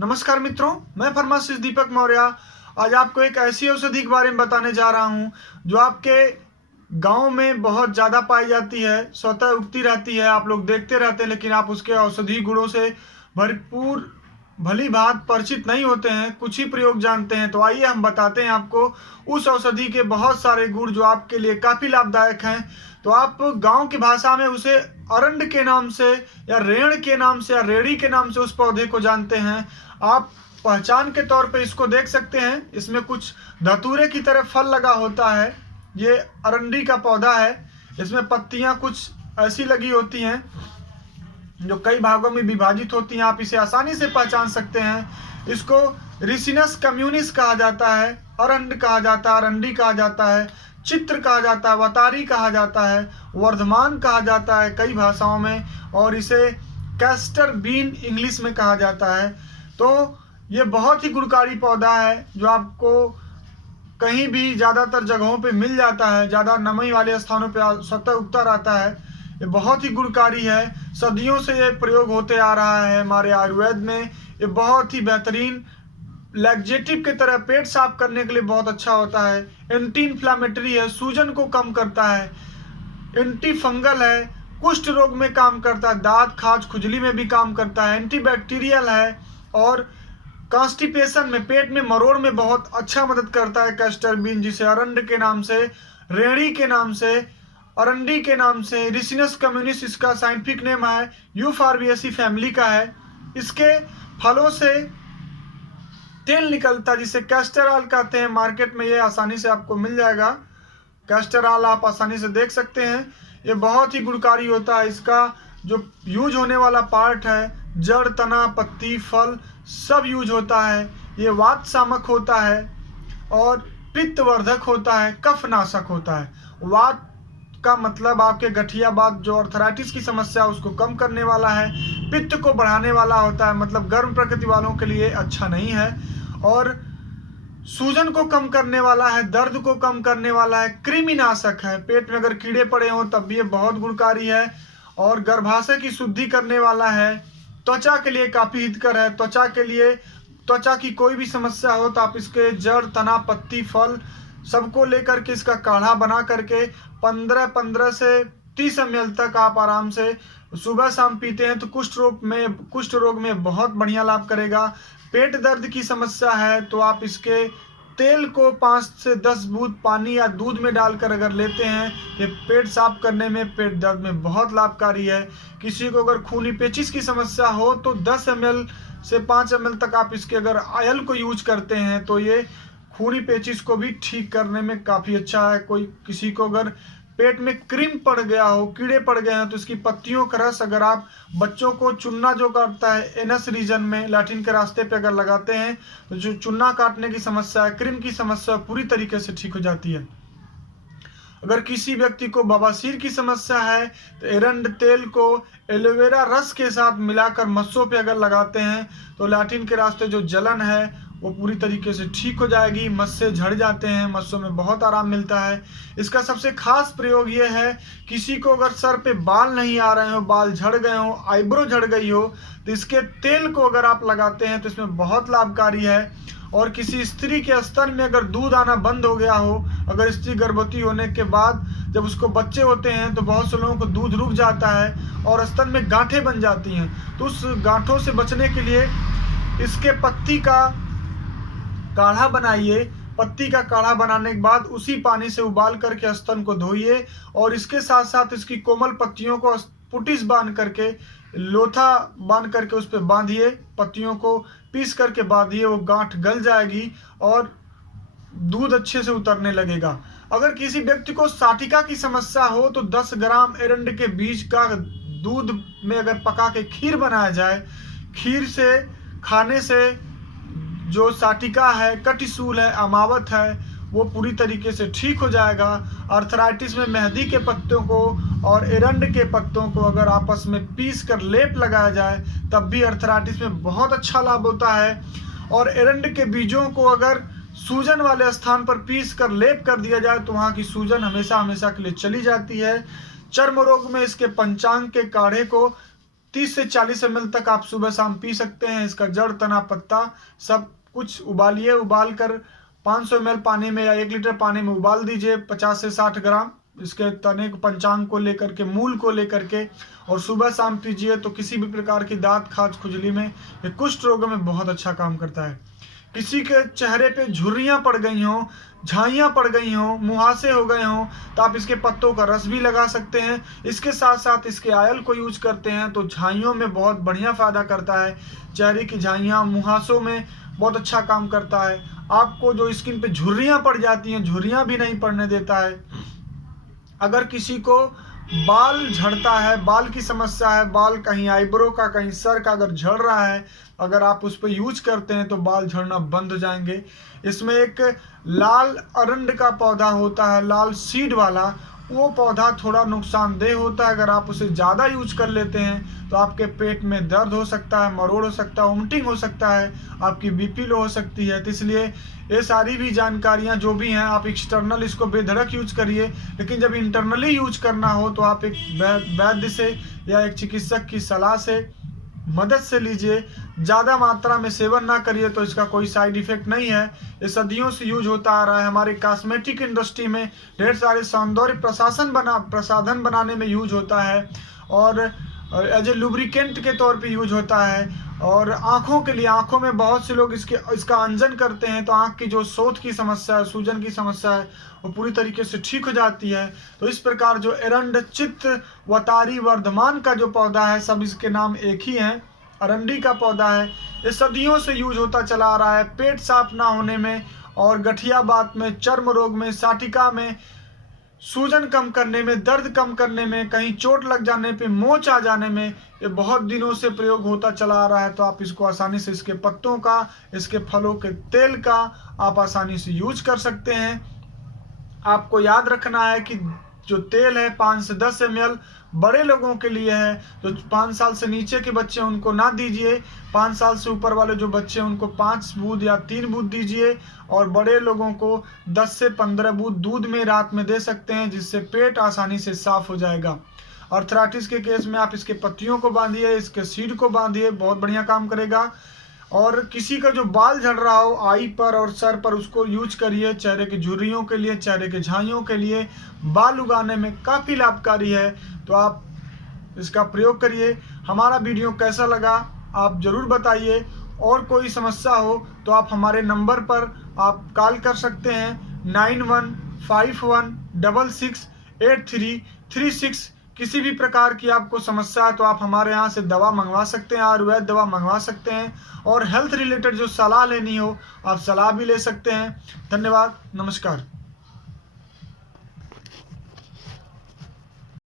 नमस्कार मित्रों, मैं फार्मासिस्ट दीपक मौर्य आज आपको एक ऐसी औषधि के बारे में बताने जा रहा हूं जो आपके गांव में बहुत ज़्यादा पाई जाती है, स्वतः उगती रहती है। आप लोग देखते रहते हैं, लेकिन आप उसके औषधि गुणों से भरपूर भली भांति परिचित नहीं होते हैं, कुछ ही प्रयोग जानते हैं। तो आइए हम बताते हैं आपको उस औषधि के बहुत सारे गुण जो आपके लिए काफ़ी लाभदायक हैं। तो आप गांव की भाषा में उसे अरंड के नाम से या रेण के नाम से या रेड़ी के नाम से उस पौधे को जानते हैं। आप पहचान के तौर पे इसको देख सकते हैं, इसमें कुछ धतूरे की तरह फल लगा होता है। ये अरंडी का पौधा है। इसमें पत्तियां कुछ ऐसी लगी होती हैं जो कई भागों में विभाजित होती हैं। आप इसे आसानी से पहचान सकते हैं। इसको रिसिनस कम्युनिस कहा जाता है, अरंड कहा जाता है, अरंडी कहा जाता है, चित्र कहा जाता है, वतारी कहा जाता है, वर्धमान कहा जाता है कई भाषाओं में, और इसे कैस्टर बीन इंग्लिश में कहा जाता है। तो ये बहुत ही गुणकारी पौधा है जो आपको कहीं भी ज़्यादातर जगहों पे मिल जाता है। ज़्यादा नमी वाले स्थानों पे स्वतः उगता रहता है। ये बहुत ही गुणकारी है। सदियों से ये प्रयोग होते आ रहा है हमारे आयुर्वेद में। ये बहुत ही बेहतरीन लैक्जेटिव की तरह पेट साफ करने के लिए बहुत अच्छा होता है। एंटी इन्फ्लामेटरी है, सूजन को कम करता है, एंटी फंगल है, कुष्ठ रोग में काम करता है, दांत खाज खुजली में भी काम करता है, एंटीबैक्टीरियल है, और कॉन्स्टिपेशन में, पेट में मरोड़ में बहुत अच्छा मदद करता है। कैस्टर बीन, जिसे अरंड के नाम से, रेड़ी के नाम से, अरंडी के नाम से, रिसिनस कम्युनिस इसका साइंटिफिक नेम है, यूफॉर्बिएसी फैमिली का है। इसके फलों से तेल निकलता है जिसे कैस्टर ऑयल कहते हैं। मार्केट में ये आसानी से आपको मिल जाएगा। कैस्टर ऑयल आप आसानी से देख सकते हैं। ये बहुत ही गुणकारी होता है। इसका जो यूज होने वाला पार्ट है, जड़, तना, पत्ती, फल सब यूज होता है। ये वात शामक होता है और पित्तवर्धक होता है, कफनाशक होता है। वात का मतलब आपके गठिया बात, जो अर्थराइटिस की समस्या है उसको कम करने वाला है। पित्त को बढ़ाने वाला होता है, मतलब गर्म प्रकृति वालों के लिए अच्छा नहीं है। और सूजन को कम करने वाला है, दर्द को कम करने वाला है, कृमिनाशक है। पेट में अगर कीड़े पड़े हों तब भी ये बहुत गुणकारी है। और गर्भाशय की शुद्धि करने वाला है। त्वचा के लिए काफ़ी हितकर है। त्वचा के लिए, त्वचा की कोई भी समस्या हो तो आप इसके जड़, तना, पत्ती, फल सबको लेकर के इसका काढ़ा बना करके 15 से 30 ml तक आप आराम से सुबह शाम पीते हैं तो कुष्ठ रोग में बहुत बढ़िया लाभ करेगा। पेट दर्द की समस्या है तो आप इसके तेल को 5 से 10 बूंद पानी या दूध में डालकर अगर लेते हैं, ये पेट साफ करने में, पेट दर्द में बहुत लाभकारी है। किसी को अगर खूनी पेचिश की समस्या हो तो 10 ml से 5 ml तक आप इसके अगर ऑयल को यूज करते हैं तो ये खूनी पेचिश को भी ठीक करने में काफ़ी अच्छा है। किसी को अगर पेट में क्रीम पड़ गया हो, कीड़े पड़ गए हैं, तो इसकी पत्तियों का रस अगर आप बच्चों को चुन्ना जो काटता है एनस रीजन में, लैट्रिन के रास्ते पे अगर लगाते हैं तो जो चुन्ना काटने की समस्या है, क्रीम की समस्या पूरी तरीके से ठीक हो जाती है। अगर किसी व्यक्ति को बवासीर की समस्या है तो एरंड तेल को एलोवेरा रस के साथ मिलाकर मस्सों पे अगर लगाते हैं तो लैट्रिन के रास्ते जो जलन है वो पूरी तरीके से ठीक हो जाएगी। मस्से झड़ जाते हैं, मस्सों में बहुत आराम मिलता है। इसका सबसे खास प्रयोग ये है, किसी को अगर सर पे बाल नहीं आ रहे हो, बाल झड़ गए हो, आईब्रो झड़ गई हो, तो इसके तेल को अगर आप लगाते हैं तो इसमें बहुत लाभकारी है। और किसी स्त्री के स्तन में अगर दूध आना बंद हो गया हो, अगर स्त्री गर्भवती होने के बाद जब उसको बच्चे होते हैं तो बहुत से लोगों को दूध रुक जाता है और स्तन में गांठें बन जाती हैं, तो उस गांठों से बचने के लिए इसके पत्ती का काढ़ा बनाइए। पत्ती का काढ़ा बनाने के बाद उसी पानी से उबाल करके स्तन को धोइए और इसके साथ साथ इसकी कोमल पत्तियों को पुटिस बांध करके, लोथा बांध करके उस पर बांधिए, पत्तियों को पीस करके बांधिए, वो गांठ गल जाएगी और दूध अच्छे से उतरने लगेगा। अगर किसी व्यक्ति को साटिका की समस्या हो तो 10 ग्राम एरंड के बीज का दूध में अगर पका के खीर बनाया जाए, खीर से खाने से जो साटिका है, कटिसूल है, अमावत है, वो पूरी तरीके से ठीक हो जाएगा। अर्थराइटिस में मेहंदी के पत्तों को और एरंड के पत्तों को अगर आपस में पीस कर लेप लगाया जाए तब भी अर्थराइटिस में बहुत अच्छा लाभ होता है। और एरंड के बीजों को अगर सूजन वाले स्थान पर पीस कर लेप कर दिया जाए तो वहाँ की सूजन हमेशा हमेशा के लिए चली जाती है। चर्म रोग में इसके पंचांग के काढ़े को 30 से 40 ml तक आप सुबह शाम पी सकते हैं। इसका जड़, तना, पत्ता सब कुछ उबालिए, उबाल कर 500 ml पानी में या 1 लीटर पानी में उबाल दीजिए 50 से 60 ग्राम। इसके तने को, पंचांग को लेकर के, मूल को लेकर के, और सुबह शाम पीजिए तो किसी भी प्रकार की दांत, खाज, खुजली में, ये कुष्ठ रोगों में बहुत अच्छा काम करता है। किसी के चेहरे पे झुर्रियां पड़ गई हों, झाइयां पड़ गई हों, मुहासे हो गए हों, तो आप इसके पत्तों का रस भी लगा सकते हैं। इसके साथ साथ इसके ऑयल को यूज करते हैं तो झाइयों में बहुत बढ़िया फायदा करता है। चेहरे की झाइयां, मुहासों में बहुत अच्छा काम करता है। आपको जो स्किन पे झुर्रियां पड़ जाती हैं, झुर्रियां भी नहीं पड़ने देता है। अगर किसी को बाल झड़ता है, बाल की समस्या है, बाल कहीं आईब्रो का, कहीं सर का अगर झड़ रहा है, अगर आप उस पर यूज करते हैं तो बाल झड़ना बंद हो जाएंगे। इसमें एक लाल अरंड का पौधा होता है, लाल सीड वाला, वो पौधा थोड़ा नुकसानदेह होता है। अगर आप उसे ज़्यादा यूज कर लेते हैं तो आपके पेट में दर्द हो सकता है, मरोड़ हो सकता है, वोमिटिंग हो सकता है, आपकी बीपी लो हो सकती है। तो इसलिए ये सारी भी जानकारियां जो भी हैं, आप एक्सटर्नल इसको बेधड़क यूज करिए, लेकिन जब इंटरनली यूज करना हो तो आप एक वैद्य से या एक चिकित्सक की सलाह से, मदद से लीजिए। ज़्यादा मात्रा में सेवन ना करिए तो इसका कोई साइड इफेक्ट नहीं है। ये सदियों से यूज होता आ रहा है। हमारी कॉस्मेटिक इंडस्ट्री में ढेर सारे सौंदर्य प्रसाधन बनाने में यूज होता है, और एज ए लुब्रिकेंट के तौर पे यूज होता है। और आँखों के लिए, आँखों में बहुत से लोग इसका अंजन करते हैं तो आँख की जो शोथ की समस्या है, सूजन की समस्या है, वो पूरी तरीके से ठीक हो जाती है। तो इस प्रकार जो एरंड, चित्त, वतारी, वर्धमान का जो पौधा है, सब इसके नाम एक ही हैं, अरंडी का पौधा है। ये सदियों से यूज होता चला आ रहा है। पेट साफ ना होने में, और गठिया बात में, चर्म रोग में, साटिका में, सूजन कम करने में, दर्द कम करने में, कहीं चोट लग जाने पे, मोच आ जाने में, ये बहुत दिनों से प्रयोग होता चला आ रहा है। तो आप इसको आसानी से, इसके पत्तों का, इसके फलों के तेल का आप आसानी से यूज कर सकते हैं। आपको याद रखना है कि जो तेल है 5 से 10 ml बड़े लोगों के लिए है। तो 5 साल से नीचे के बच्चे उनको ना दीजिए। 5 साल से ऊपर वाले जो बच्चे उनको 5 बूंद या 3 बूंद दीजिए, और बड़े लोगों को 10 से 15 बूंद दूध में रात में दे सकते हैं, जिससे पेट आसानी से साफ हो जाएगा। अर्थराइटिस के केस में आप इसके पत्तियों को बांधिए, इसके सीड को बांधिए, बहुत बढ़िया काम करेगा। और किसी का जो बाल झड़ रहा हो आई पर और सर पर, उसको यूज करिए। चेहरे की झुर्रियों के लिए, चेहरे के झाइयों के लिए, बाल उगाने में काफ़ी लाभकारी है। तो आप इसका प्रयोग करिए। हमारा वीडियो कैसा लगा आप ज़रूर बताइए। और कोई समस्या हो तो आप हमारे नंबर पर आप कॉल कर सकते हैं 9151668336। किसी भी प्रकार की आपको समस्या है तो आप हमारे यहाँ से दवा मंगवा सकते हैं, आयुर्वेद दवा मंगवा सकते हैं। और हेल्थ रिलेटेड जो सलाह लेनी हो आप सलाह भी ले सकते हैं। धन्यवाद, नमस्कार।